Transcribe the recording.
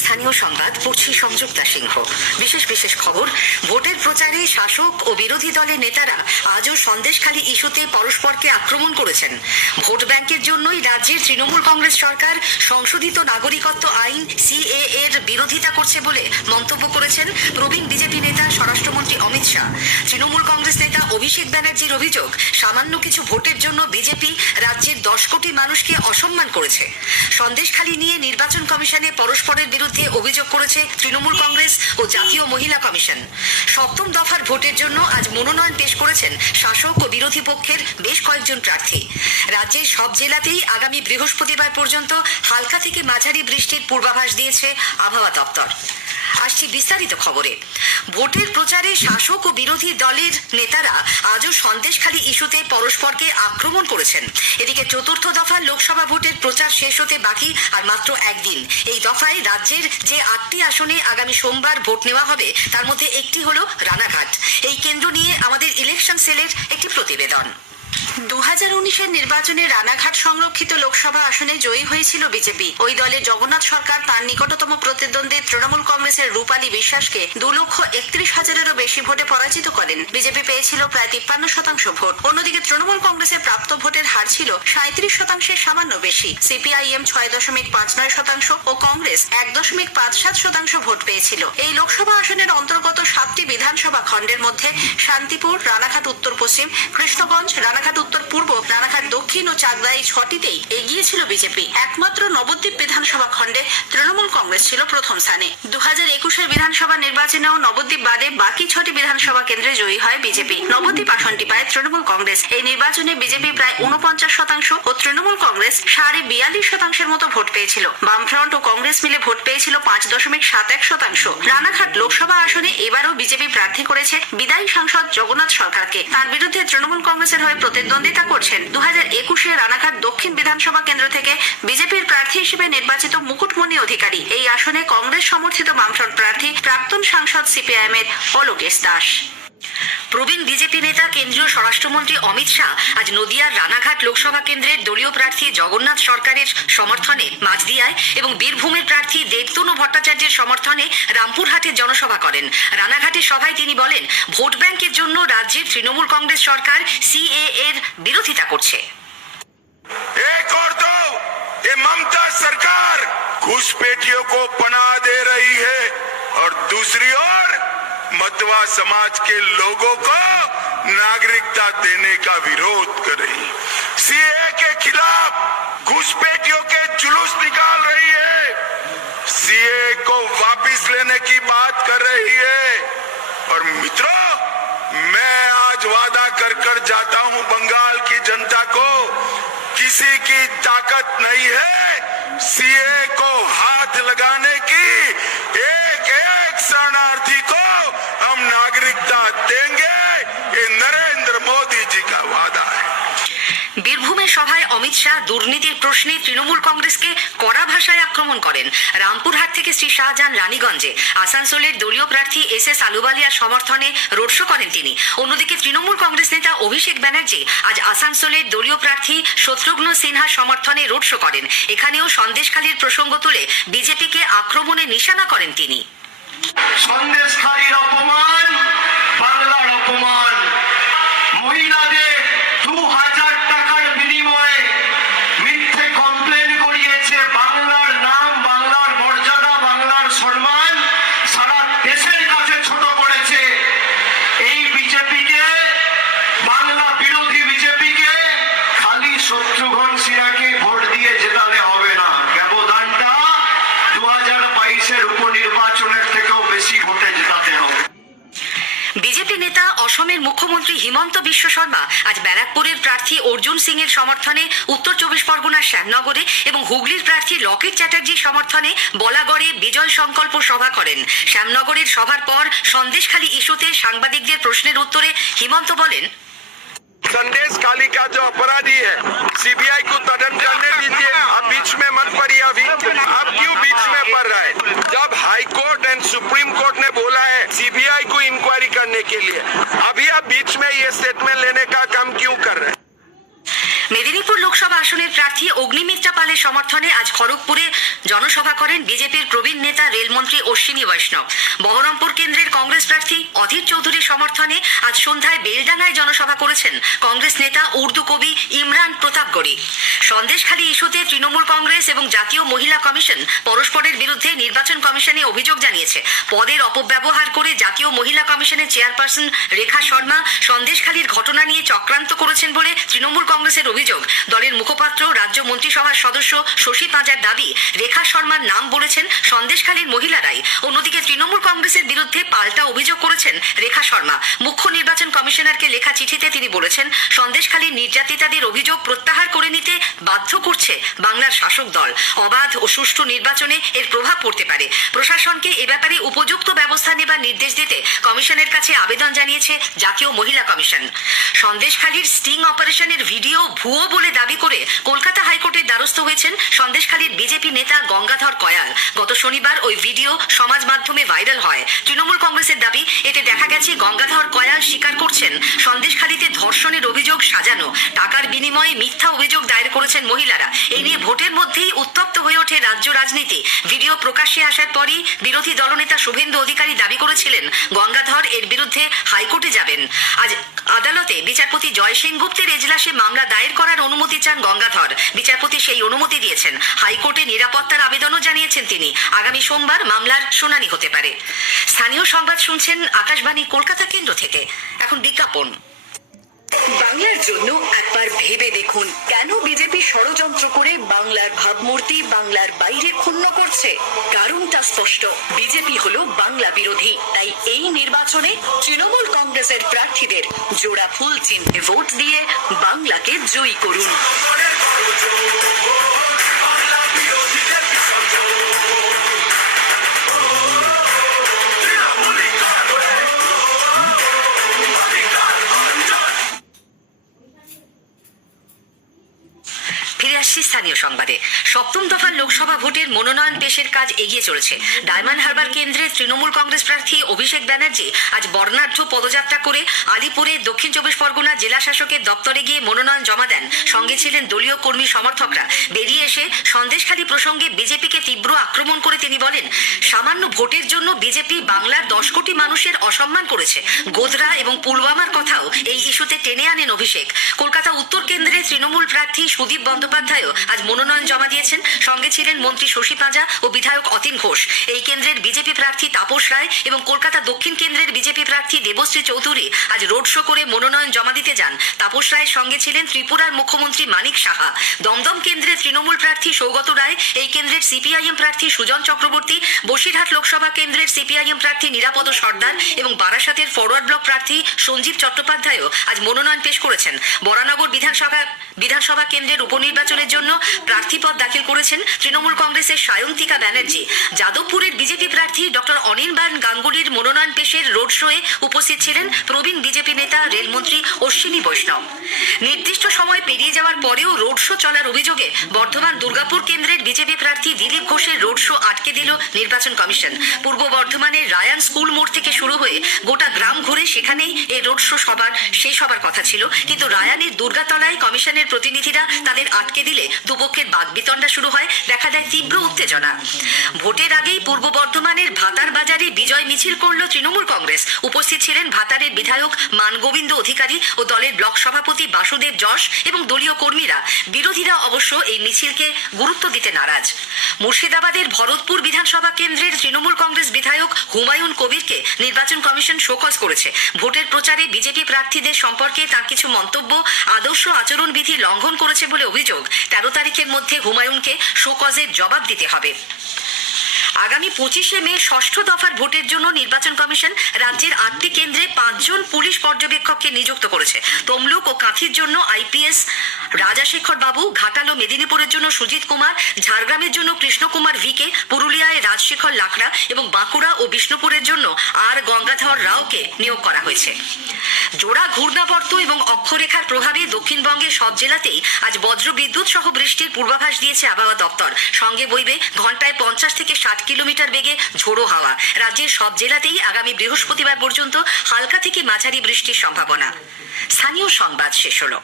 স্থানীয় সংবাদ পড়ছি সংযুক্তা সিংহ। বিশেষ খবর, ভোটের প্রচারে শাসক ও বিরোধী দলের নেতারা আজও সন্দেশখালী ইস্যুতে পরস্পরকে আক্রমণ করেছেন। ভোট ব্যাংকের জন্যই রাজ্যের তৃণমূল কংগ্রেস সরকার সংশোধিত নাগরিকত্ব আইন সিএএ এর বিরোধিতা করছে বলে মন্তব্য করেছেন প্রবীণ বিজেপি নেতা স্বরাষ্ট্রমন্ত্রী অমিত শাহ। তৃণমূল কংগ্রেস নেতা অভিষেক ব্যানার্জির অভিযোগ, সামান্য কিছু ভোটের জন্য বিজেপি রাজ্যের 10 কোটি মানুষকে অসম্মান করেছে। সন্দেশখালী নিয়ে নির্বাচন কমিশনে পরস্পরের বিরুদ্ধে অভিযোগ করেছে তৃণমূল কংগ্রেস ও জাতীয় মহিলা কমিশন। সপ্তম দফার ভোটের জন্য আজ মনোনয়ন পেশ করেছেন শাসক ও বিরোধী পক্ষের বেশ কয়েকজন প্রার্থী। রাজ্যের সব জেলাতেই আগামী বৃহস্পতিবার পর্যন্ত হালকা থেকে মাঝারি বৃষ্টির পূর্বাভাস দিয়েছে আবহাওয়া দপ্তর। আসছি বিস্তারিত খবরে। ভোটের প্রচারে শাসক ও বিরোধী দলের নেতারা আজও সন্দেশখালী ইস্যুতে পরস্পরকে আক্রমণ করেছেন। এদিকে চতুর্থ দফার লোকসভা ভোটের প্রচার শেষ হতে বাকি আর মাত্র একদিন। এই দফায় রাজ্যের যে 8টি আসনে আগামী সোমবার ভোট নেওয়া হবে তার মধ্যে একটি হলো রানাঘাট। এই কেন্দ্র নিয়ে আমাদের ইলেকশন সেলের একটি প্রতিবেদন। 2019-এর নির্বাচনে রানাঘাট সংরক্ষিত লোকসভা আসনে জয়ী হয়েছিল বিজেপি। ওই দলের জগন্নাথ সরকার তার নিকটতম প্রতিদ্বন্দ্বী তৃণমূল কংগ্রেসের রূপালী বিশ্বাসকে 2,31,000-এরও বেশি ভোটে পরাজিত করেন। বিজেপি পেয়েছিল প্রায় 53% ভোট। অন্যদিকে তৃণমূল কংগ্রেসের প্রাপ্ত ভোটের হার ছিল 37%-এর সামান্য বেশি। সিপিআইএম 6.59% ও কংগ্রেস 1.57% ভোট পেয়েছিল। এই লোকসভা আসনের অন্তর্গত 7টি বিধানসভা খণ্ডের মধ্যে শান্তিপুর, রানাঘাট উত্তর পশ্চিম, কৃষ্ণগঞ্জ, রানাঘাট উত্তর পূর্ব, রানাঘাট দক্ষিণ ও চাকদা এই 6টিতেই এগিয়ে ছিল বিজেপি। একমাত্র নবদ্বীপ বিধানসভা খণ্ডে তৃণমূল কংগ্রেস ছিল প্রথম স্থানে। 2021-এর বিধানসভা নির্বাচনেও নবদ্বীপ বাদে বাকি 6টি বিধানসভা কেন্দ্রে জয়ী হয় বিজেপি। নবদ্বীপ আসনটি পায় তৃণমূল কংগ্রেস। এই নির্বাচনে বিজেপি প্রায় 49% ও তৃণমূল কংগ্রেস 42.5% মতো ভোট পেয়েছিল। বামফ্রন্ট ও কংগ্রেস মিলে ভোট পেয়েছিল 5.71%। রানাঘাট লোকসভা আসনে এবারও বিজেপি প্রার্থী করেছে বিদায়ী সাংসদ জগন্নাথ সরকারকে। তার বিরুদ্ধে তৃণমূল কংগ্রেসের হয়ে প্রতিদ্বন্দ্বিতা করছেন 2021-এ রানাঘাট দক্ষিণ বিধানসভা কেন্দ্র থেকে বিজেপির প্রার্থী হিসেবে নির্বাচিত মুকুটমণি অধিকারী। এই আসনে কংগ্রেস সমর্থিত বামফ্রন্ট প্রার্থী প্রাক্তন সাংসদ সিপিআইএম-এর অলোকেশ দাস। প্রবীণ বিজেপি নেতা কেন্দ্রীয় স্বরাষ্ট্রমন্ত্রী অমিত শাহ আজ নদিয়ার রানাঘাট লোকসভা কেন্দ্রের দলীয় প্রার্থী জগন্নাথ সরকারের সমর্থনে মাঝদিয়ায় এবং বীরভূমের প্রার্থী দেবতনু ভট্টাচার্যের সমর্থনে রামপুরহাটে জনসভা করেন। রানাঘাটের সভায় তিনি বলেন, ভোট ব্যাংকের জন্য রাজ্যের তৃণমূল কংগ্রেস সরকার সিএএ এর বিরোধিতা করছে। ममता सरकार घुसपैठियों को पनाह दे रही है और दूसरी ओर मतवा समाज के लोगों को नागरिकता देने का विरोध कर रही। सीए के खिलाफ घुसपैठियों के जुलूस निकाल रही है, सीए को वापस लेने की बात कर रही है। और मित्रों, मैं आज वादा कर जाता हूं बंगाल की जनता को, किसी की ताकत नहीं है सीए को हाथ लगाने की। एक शरणार्थी को हम नागरिकता देंगे, ये नरेंद्र मोदी जी का वादा है। বীরভূমের সভায় অমিত শাহ দুর্নীতির প্রশ্নে তৃণমূল কংগ্রেসকে কড়া ভাষায় আক্রমণ করেন। রামপুরহাট থেকে শ্রী শাহ যান রানীগঞ্জে। আসানসোলের দলীয় প্রার্থী এস আলুবালিয়ার সমর্থনে রোড শো করেন তিনি। অন্যদিকে তৃণমূল কংগ্রেস নেতা অভিষেক ব্যানার্জি আজ আসানসোলের দলীয় প্রার্থী শত্রুঘ্ন সিনহার সমর্থনে রোড শো করেন। এখানেও সন্দেশখালীর প্রসঙ্গ তুলে বিজেপিকে আক্রমণে নিশানা করেন তিনি। সন্দেশখালীর অপমান, বাংলার অপমান, মহিলাদের 2000 টাকার বিনিময়ে মিথ্যে কমপ্লেন করিয়েছে। বাংলার নাম, বাংলার মর্যাদা, বাংলার সম্মান সারা দেশের কাছে ছোট করেছে। এই বিজেপিকে, বাংলা বিরোধী বিজেপিকে খালি শত্রুঘ্ন সিনহাকে ভোট দিয়ে জেতালে হবে না। ব্যবধানটা 2022-এর উপনির্বাচনের থেকেও বেশি ভোটে জেতাতে হবে। বিজেপি নেতা অসমের মুখ্যমন্ত্রী হিমন্ত বিশ্ব শর্মা আজ ব্যারাকপুরের প্রার্থী অর্জুন সিং এর সমর্থনে উত্তর 24 পরগনার শ্যামনগরে এবং হুগলির প্রার্থী লকেট চ্যাটার্জির সমর্থনে বলাগড়ে বিজয় সংকল্প সভা করেন। শ্যামনগরের সভার পর সন্দেশখালী ইস্যুতে সাংবাদিকদের প্রশ্নের উত্তরে হিমন্ত বলেন, संदेशखाली का जो अपराधी है सीबीआई को तदन करने दीजिए, आप बीच में मत पड़िए। अभी आप क्यों बीच में पड़ रहा है? जब high court and supreme court ने बोला है सीबीआई को इंक्वायरी करने के लिए, अभी आप बीच में ये स्टेटमेंट लेने का काम क्यों कर रहे हैं? মেদিনীপুর লোকসভা আসনের প্রার্থী অগ্নিমিত্রা পালের সমর্থনে আজ খড়গপুরে জনসভা করেন বিজেপির প্রবীণ নেতা রেলমন্ত্রী অশ্বিনী বৈষ্ণব। বহরমপুর কেন্দ্রের কংগ্রেস প্রার্থী অধীর চৌধুরীর সমর্থনে আজ সন্ধ্যায় বেলডাঙ্গায় জনসভা করেছেন কংগ্রেস নেতা উর্দু কবি ইমরান প্রতাপগড়ি। সন্দেশখালী ইস্যুতে তৃণমূল কংগ্রেস এবং জাতীয় মহিলা কমিশন পরস্পরের বিরুদ্ধে নির্বাচন কমিশনে অভিযোগ জানিয়েছে। পদের অপব্যবহার করে জাতীয় মহিলা কমিশনের চেয়ারপারসন রেখা শর্মা সন্দেশখালীর ঘটনা নিয়ে চক্রান্ত করেছেন বলে তৃণমূল কংগ্রেসের অভিযোগ। দলের মুখপাত্র রাজ্য মন্ত্রিসভার সদস্য শশী পাঁজার দাবি, রেখা শর্মার নাম বলেছেন সন্দেশখালীর মহিলারাই। অন্যদিকে তৃণমূল কংগ্রেসের বিরুদ্ধে পাল্টা অভিযোগ করেছেন রেখা শর্মা। মুখ্য নির্বাচন কমিশনারকে লেখা চিঠিতে তিনি বলেছেন, সন্দেশখালীর নির্যাতিতাদের অভিযোগ প্রত্যাহার করে নিতে বাধ্য করছে বাংলার শাসক দল। অবাধ ও সুষ্ঠু নির্বাচনে এর প্রভাব পড়তে পারে। প্রশাসনকে এ ব্যাপারে উপযুক্ত ব্যবস্থা নেবার নির্দেশ দিতে কমিশনের কাছে আবেদন জানিয়েছে জাতীয় মহিলা কমিশন। সন্দেশখালীর স্টিং অপারেশনের ভিডিও ভুয়ো বলে দাবি করে কলকাতা হাইকোর্টের দ্বারস্থ হয়েছেন সন্দেশখালীর বিজেপি নেতা গঙ্গাধর কয়াল। গত শনিবার ওই ভিডিও সমাজ মাধ্যমে ভাইরাল হয়। তৃণমূল কংগ্রেসের দাবি, এতে দেখা গেছে গঙ্গাধর কয়াল স্বীকার করছেন সন্দেশখালীতে ধর্ষণের অভিযোগ সাজানো, টাকার বিনিময়ে মিথ্যা অভিযোগ দায়ের করেছেন মহিলারা। এই নিয়ে ভোটের মধ্যেই উত্তপ্ত হয়ে ওঠে রাজ্য রাজনীতি। ভিডিও প্রকাশ্যে আসার পরই বিরোধী দলনেতা শুভেন্দু অধিকারী দাবি করেছিলেন গঙ্গাধর এর বিরুদ্ধে হাইকোর্টে যাবেন। আজ আদালতে বিচারপতি জয় সেনগুপ্তের এজলাসে মামলা দায়ের করার অনুমতি চান গঙ্গাধর। বিচারপতি সেই অনুমতি দিয়েছেন। হাইকোর্টে নিরাপত্তার আবেদনও জানিয়েছেন তিনি। আগামী সোমবার মামলার শুনানি হতে পারে। স্থানীয় সংবাদ শুনছেন আকাশবাণী কলকাতা কেন্দ্র থেকে। এখন বিজ্ঞাপন। বাংলার জন্য একবার ভেবে দেখুন, কেন বিজেপি ষড়যন্ত্র করে বাংলার ভাবমূর্তি বাংলার বাইরে ক্ষুণ্ণ করছে। কারণটা স্পষ্ট, বিজেপি হলো বাংলা বিরোধী। তাই এই নির্বাচনে তৃণমূল কংগ্রেসের প্রার্থীদের জোড়া ফুল চিহ্নে ভোট দিয়ে বাংলাকে জয়ী করুন। ফিরে আসছি স্থানীয় সংবাদে। সপ্তম দফার লোকসভা ভোটের মনোনয়ন পেশের কাজ এগিয়ে চলেছে। ডায়মন্ড হারবার কেন্দ্রে তৃণমূল কংগ্রেস প্রার্থী অভিষেক ব্যানার্জি আজ বর্ণাঢ্য পদযাত্রা করে আলিপুরে দক্ষিণ চব্বিশ পরগনা জেলা শাসকের দপ্তরে গিয়ে মনোনয়ন জমা দেন। সঙ্গে ছিলেন দলীয় কর্মী সমর্থকরা। বেরিয়ে এসে সন্দেশখালী প্রসঙ্গে বিজেপিকে তীব্র আক্রমণ করে তিনি বলেন, সামান্য ভোটের জন্য বিজেপি বাংলার 10 কোটি মানুষের অসম্মান করেছে। গোধরা এবং পুলওয়ামার কথাও এই ইস্যুতে টেনে আনেন অভিষেক। কলকাতা উত্তর কেন্দ্রে তৃণমূল প্রার্থী সুদীপ বন্দ্যোপাধ্যায়ও আজ মনোনয়ন জমা দিয়েছেন। সঙ্গে ছিলেন মন্ত্রী শশী পাঁজা ও বিধায়ক অতীন ঘোষ। এই কেন্দ্রের বিজেপি প্রার্থী তাপস রায় এবং কলকাতা দক্ষিণ কেন্দ্রের বিজেপি প্রার্থী দেবশ্রী চৌধুরী আজ রোড শো করে মনোনয়ন জমা দিতে যান। তাপস রায়ের সঙ্গে ছিলেন ত্রিপুরার মুখ্যমন্ত্রী মানিক সাহা। দমদম কেন্দ্রের তৃণমূল প্রার্থী সৌগত রায়, এই কেন্দ্রের সিপিআইএম প্রার্থী সুজন চক্রবর্তী, বসিরহাট লোকসভা কেন্দ্রের সিপিআইএম প্রার্থী নিরাপদ সর্দার এবং বারাসাতের ফরওয়ার্ড ব্লক প্রার্থী সঞ্জীব চট্টোপাধ্যায়ও আজ মনোনয়ন পেশ করেছেন। বরানগর বিধানসভা কেন্দ্রের উপনির্বাচনের জন্য প্রার্থীপদ দাখিল করেছেন তৃণমূল কংগ্রেসের সায়ন্তিকা ব্যানার্জি। যাদবপুরের বিজেপি প্রার্থী ডক্টর অনির্বাণ গাঙ্গুলির মনোনয়ন পেশের রোড শোয়ে উপস্থিত ছিলেন প্রবীণ বিজেপি নেতা রেলমন্ত্রী অশ্বিনী বৈষ্ণব। নির্দিষ্ট সময় পেরিয়ে যাওয়ার পরেও রোড শো চলার অভিযোগে বর্ধমান দুর্গাপুর কেন্দ্রের বিজেপি প্রার্থী দিলীপ ঘোষের রোড শো আটকে দিল নির্বাচন কমিশন। পূর্ব বর্ধমানের রায়ান স্কুল মোড় থেকে শুরু হয়ে গোটা গ্রাম ঘুরে সেখানেই এই রোড শো শেষ হবার কথা ছিল, কিন্তু রায়ানের দুর্গাতলায় কমিশনের প্রতিনিধিরা তাদের আটকে দিলে দুপক্ষের বাগবিতণ্ডা শুরু হয়। দেখা দেয় তীব্র উত্তেজনা। ভোটের আগেই পূর্ব বর্ধমানের ভাতার বাজারে বিজয় মিছিল করল তৃণমূল কংগ্রেস। উপস্থিত ছিলেন ভাতারের বিধায়ক মানগোবিন্দ অধিকারী ও দলের ব্লক সভাপতি বাসুদেব যশ এবং দলীয় কর্মীরা। বিরোধীরা অবশ্য এই মিছিলকে গুরুত্ব দিতে নারাজ। মুর্শিদাবাদের ভরতপুর বিধানসভা কেন্দ্রের তৃণমূল কংগ্রেস বিধায়ক হুমায়ুন কবিরকে নির্বাচন কমিশন শোকজ করেছে। ভোটের প্রচারে বিজেপি প্রার্থীদের সম্পর্কে তার কিছু মন্তব্য আদর্শ আচরণবিধি লঙ্ঘন করেছে বলে অভিযোগ। 13 তারিখের মধ্যে হুমায়ুনকে শোকজের জবাব দিতে হবে। আগামী 25শে মে ষষ্ঠ দফার ভোটের জন্য নির্বাচন কমিশন রাজ্যের 8টি কেন্দ্রে 5 জন পুলিশ পর্যবেক্ষককে নিযুক্ত করেছে। তমলুক ও কাঁথির জন্য আইপিএস রাজাশেখর বাবু, ঘাটাল ও মেদিনীপুরের জন্য সুজিত কুমার, ঝাড়গ্রামের জন্য কৃষ্ণ কুমার ভিকে, পুরুলিয়ায় রাজশেখর লাকড়া এবং বাঁকুড়া ও বিষ্ণুপুরের জন্য আর গঙ্গাধর রাওকে নিয়োগ করা হয়েছে। জোড়া ঘূর্ণাবর্ত এবং অক্ষরেখার প্রভাবে দক্ষিণবঙ্গের সব জেলাতেই আজ বজ্র বিদ্যুৎ সহ বৃষ্টির পূর্বাভাস দিয়েছে আবহাওয়া দপ্তর। সঙ্গে বইবে ঘন্টায় 50 থেকে 60 কিলোমিটার বেগে ঝোড়ো হাওয়া। রাজ্যের সব জেলাতেই আগামী বৃহস্পতিবার পর্যন্ত হালকা থেকে মাঝারি বৃষ্টির সম্ভাবনা। স্থানীয় সংবাদ শেষ হলো।